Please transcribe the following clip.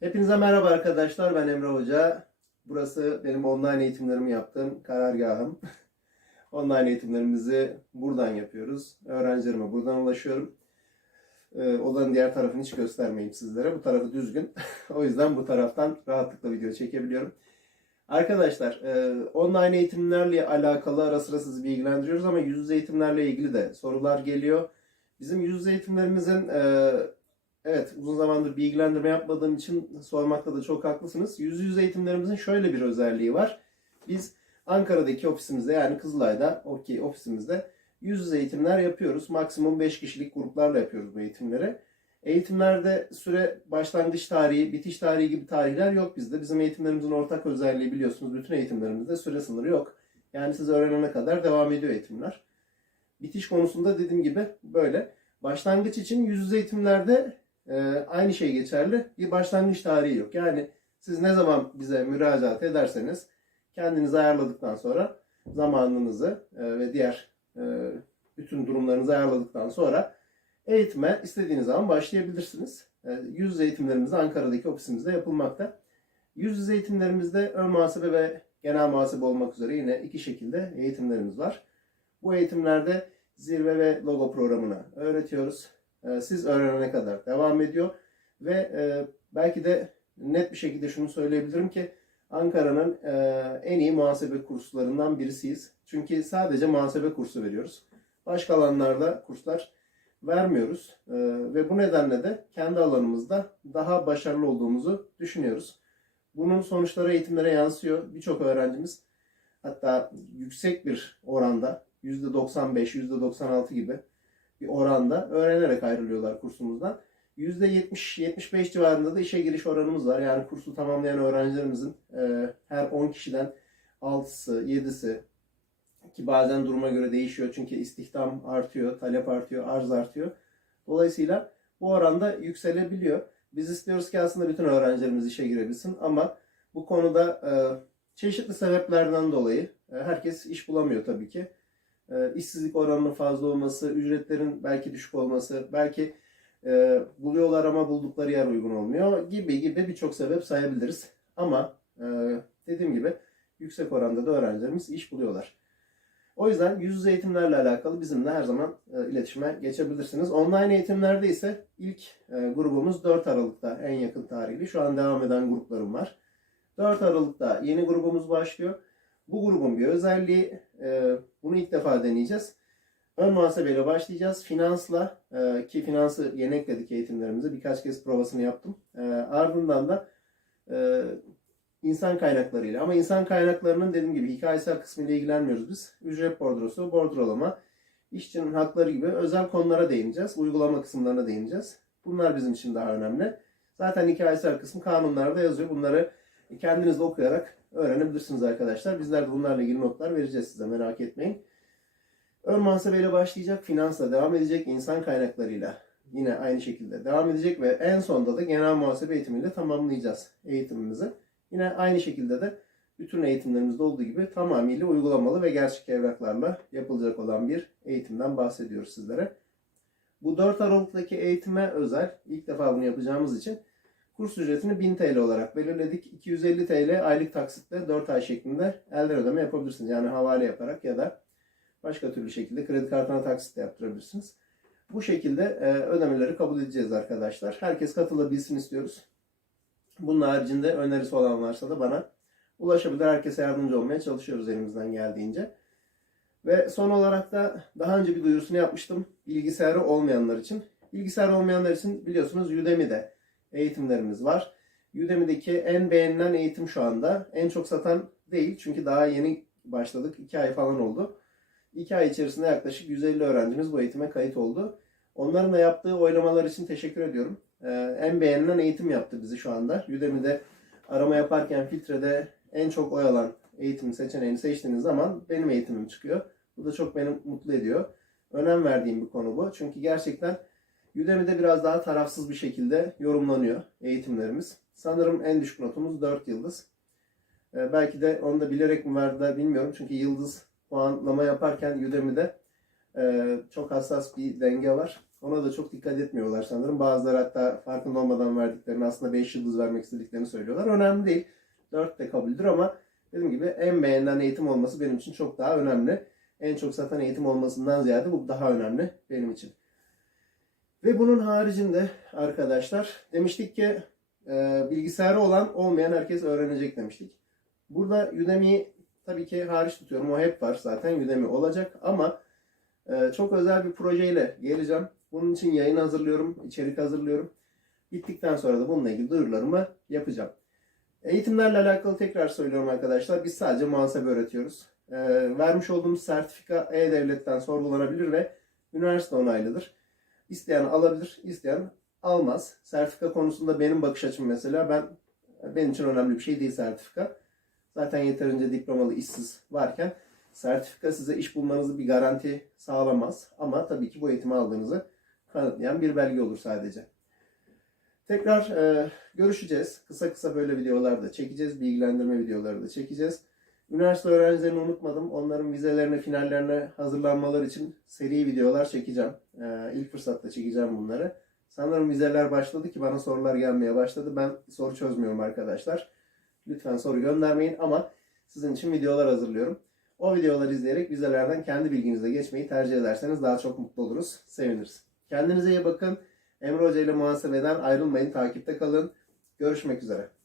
Hepinize merhaba arkadaşlar. Ben Emre Hoca. Burası benim online eğitimlerimi yaptığım karargahım. online eğitimlerimizi buradan yapıyoruz. Öğrencilerime buradan ulaşıyorum. Ee, odanın diğer tarafını hiç göstermeyeyim sizlere. Bu tarafı düzgün. o yüzden bu taraftan rahatlıkla video çekebiliyorum. Arkadaşlar, e, online eğitimlerle alakalı ara sıra sizi bilgilendiriyoruz ama yüz yüze eğitimlerle ilgili de sorular geliyor. Bizim yüz yüze eğitimlerimizin e, Evet, uzun zamandır bilgilendirme yapmadığım için sormakta da çok haklısınız. Yüz yüze eğitimlerimizin şöyle bir özelliği var. Biz Ankara'daki ofisimizde yani Kızılay'da okey ofisimizde yüz yüze eğitimler yapıyoruz. Maksimum 5 kişilik gruplarla yapıyoruz bu eğitimleri. Eğitimlerde süre başlangıç tarihi, bitiş tarihi gibi tarihler yok bizde. Bizim eğitimlerimizin ortak özelliği biliyorsunuz bütün eğitimlerimizde süre sınırı yok. Yani siz öğrenene kadar devam ediyor eğitimler. Bitiş konusunda dediğim gibi böyle. Başlangıç için yüz yüze eğitimlerde ee, aynı şey geçerli. Bir başlangıç tarihi yok. Yani siz ne zaman bize müracaat ederseniz kendinizi ayarladıktan sonra zamanınızı e, ve diğer e, bütün durumlarınızı ayarladıktan sonra eğitime istediğiniz zaman başlayabilirsiniz. E, yüz yüze eğitimlerimiz Ankara'daki ofisimizde yapılmakta. Yüz yüze eğitimlerimizde ön muhasebe ve genel muhasebe olmak üzere yine iki şekilde eğitimlerimiz var. Bu eğitimlerde zirve ve logo programını öğretiyoruz. Ee, siz öğrenene kadar devam ediyor. Ve e, belki de net bir şekilde şunu söyleyebilirim ki Ankara'nın e, en iyi muhasebe kurslarından birisiyiz. Çünkü sadece muhasebe kursu veriyoruz. Başka alanlarda kurslar vermiyoruz. E, ve bu nedenle de kendi alanımızda daha başarılı olduğumuzu düşünüyoruz. Bunun sonuçları eğitimlere yansıyor. Birçok öğrencimiz hatta yüksek bir oranda %95, %96 gibi bir oranda öğrenerek ayrılıyorlar kursumuzdan. %70-75 civarında da işe giriş oranımız var. Yani kursu tamamlayan öğrencilerimizin e, her 10 kişiden 6'sı, 7'si ki bazen duruma göre değişiyor çünkü istihdam artıyor, talep artıyor, arz artıyor. Dolayısıyla bu oranda yükselebiliyor. Biz istiyoruz ki aslında bütün öğrencilerimiz işe girebilsin ama bu konuda e, çeşitli sebeplerden dolayı e, herkes iş bulamıyor tabii ki e, işsizlik oranının fazla olması, ücretlerin belki düşük olması, belki e, buluyorlar ama buldukları yer uygun olmuyor gibi gibi birçok sebep sayabiliriz. Ama e, dediğim gibi yüksek oranda da öğrencilerimiz iş buluyorlar. O yüzden yüz yüze eğitimlerle alakalı bizimle her zaman e, iletişime geçebilirsiniz. Online eğitimlerde ise ilk e, grubumuz 4 Aralık'ta en yakın tarihli. Şu an devam eden gruplarım var. 4 Aralık'ta yeni grubumuz başlıyor. Bu grubun bir özelliği, e, bunu ilk defa deneyeceğiz. Ön muhasebeyle başlayacağız. Finansla, e, ki finansı yeni ekledik eğitimlerimize. Birkaç kez provasını yaptım. E, ardından da insan kaynaklarıyla. Ama insan kaynaklarının dediğim gibi hikayesel kısmıyla ilgilenmiyoruz biz. Ücret bordrosu, bordrolama, işçinin hakları gibi özel konulara değineceğiz. Uygulama kısımlarına değineceğiz. Bunlar bizim için daha önemli. Zaten hikayesel kısım kanunlarda yazıyor. Bunları kendiniz de okuyarak öğrenebilirsiniz arkadaşlar. Bizler de bunlarla ilgili notlar vereceğiz size merak etmeyin. Ön muhasebeyle başlayacak, finansla devam edecek, insan kaynaklarıyla yine aynı şekilde devam edecek ve en sonunda da genel muhasebe eğitimiyle tamamlayacağız eğitimimizi. Yine aynı şekilde de bütün eğitimlerimizde olduğu gibi tamamıyla uygulamalı ve gerçek evraklarla yapılacak olan bir eğitimden bahsediyoruz sizlere. Bu 4 Aralık'taki eğitime özel ilk defa bunu yapacağımız için Kurs ücretini 1000 TL olarak belirledik. 250 TL aylık taksitle 4 ay şeklinde elden ödeme yapabilirsiniz. Yani havale yaparak ya da başka türlü şekilde kredi kartına taksitle yaptırabilirsiniz. Bu şekilde e, ödemeleri kabul edeceğiz arkadaşlar. Herkes katılabilsin istiyoruz. Bunun haricinde önerisi olan varsa da bana ulaşabilir. Herkese yardımcı olmaya çalışıyoruz elimizden geldiğince. Ve son olarak da daha önce bir duyurusunu yapmıştım. Bilgisayarı olmayanlar için. Bilgisayar olmayanlar için biliyorsunuz Udemy'de eğitimlerimiz var. Udemy'deki en beğenilen eğitim şu anda. En çok satan değil çünkü daha yeni başladık. 2 ay falan oldu. 2 ay içerisinde yaklaşık 150 öğrencimiz bu eğitime kayıt oldu. Onların da yaptığı oylamalar için teşekkür ediyorum. Ee, en beğenilen eğitim yaptı bizi şu anda. Udemy'de arama yaparken filtrede en çok oy alan eğitim seçeneğini seçtiğiniz zaman benim eğitimim çıkıyor. Bu da çok beni mutlu ediyor. Önem verdiğim bir konu bu. Çünkü gerçekten Udemy'de biraz daha tarafsız bir şekilde yorumlanıyor eğitimlerimiz. Sanırım en düşük notumuz 4 yıldız. Ee, belki de onu da bilerek mi verdiler bilmiyorum. Çünkü yıldız puanlama yaparken Udemy'de e, çok hassas bir denge var. Ona da çok dikkat etmiyorlar sanırım. Bazıları hatta farkında olmadan verdiklerini aslında 5 yıldız vermek istediklerini söylüyorlar. Önemli değil. 4 de kabuldür ama dediğim gibi en beğenilen eğitim olması benim için çok daha önemli. En çok satan eğitim olmasından ziyade bu daha önemli benim için. Ve bunun haricinde arkadaşlar demiştik ki e, bilgisayarı olan olmayan herkes öğrenecek demiştik. Burada Udemy'yi tabii ki hariç tutuyorum. O hep var zaten Udemy olacak ama e, çok özel bir projeyle geleceğim. Bunun için yayın hazırlıyorum, içerik hazırlıyorum. Bittikten sonra da bununla ilgili duyurularımı yapacağım. Eğitimlerle alakalı tekrar söylüyorum arkadaşlar. Biz sadece muhasebe öğretiyoruz. E, vermiş olduğumuz sertifika E-Devlet'ten sorgulanabilir ve üniversite onaylıdır. İsteyen alabilir, isteyen almaz. Sertifika konusunda benim bakış açım mesela ben benim için önemli bir şey değil sertifika. Zaten yeterince diplomalı işsiz varken sertifika size iş bulmanızı bir garanti sağlamaz. Ama tabii ki bu eğitimi aldığınızı kanıtlayan bir belge olur sadece. Tekrar e, görüşeceğiz. Kısa kısa böyle videolar da çekeceğiz. Bilgilendirme videoları da çekeceğiz. Üniversite öğrencilerini unutmadım. Onların vizelerine, finallerine hazırlanmaları için seri videolar çekeceğim. E, ilk fırsatta çekeceğim bunları. Sanırım vizeler başladı ki bana sorular gelmeye başladı. Ben soru çözmüyorum arkadaşlar. Lütfen soru göndermeyin ama sizin için videolar hazırlıyorum. O videoları izleyerek vizelerden kendi bilginize geçmeyi tercih ederseniz daha çok mutlu oluruz, seviniriz. Kendinize iyi bakın. Emre Hoca ile muhasebeden ayrılmayın, takipte kalın. Görüşmek üzere.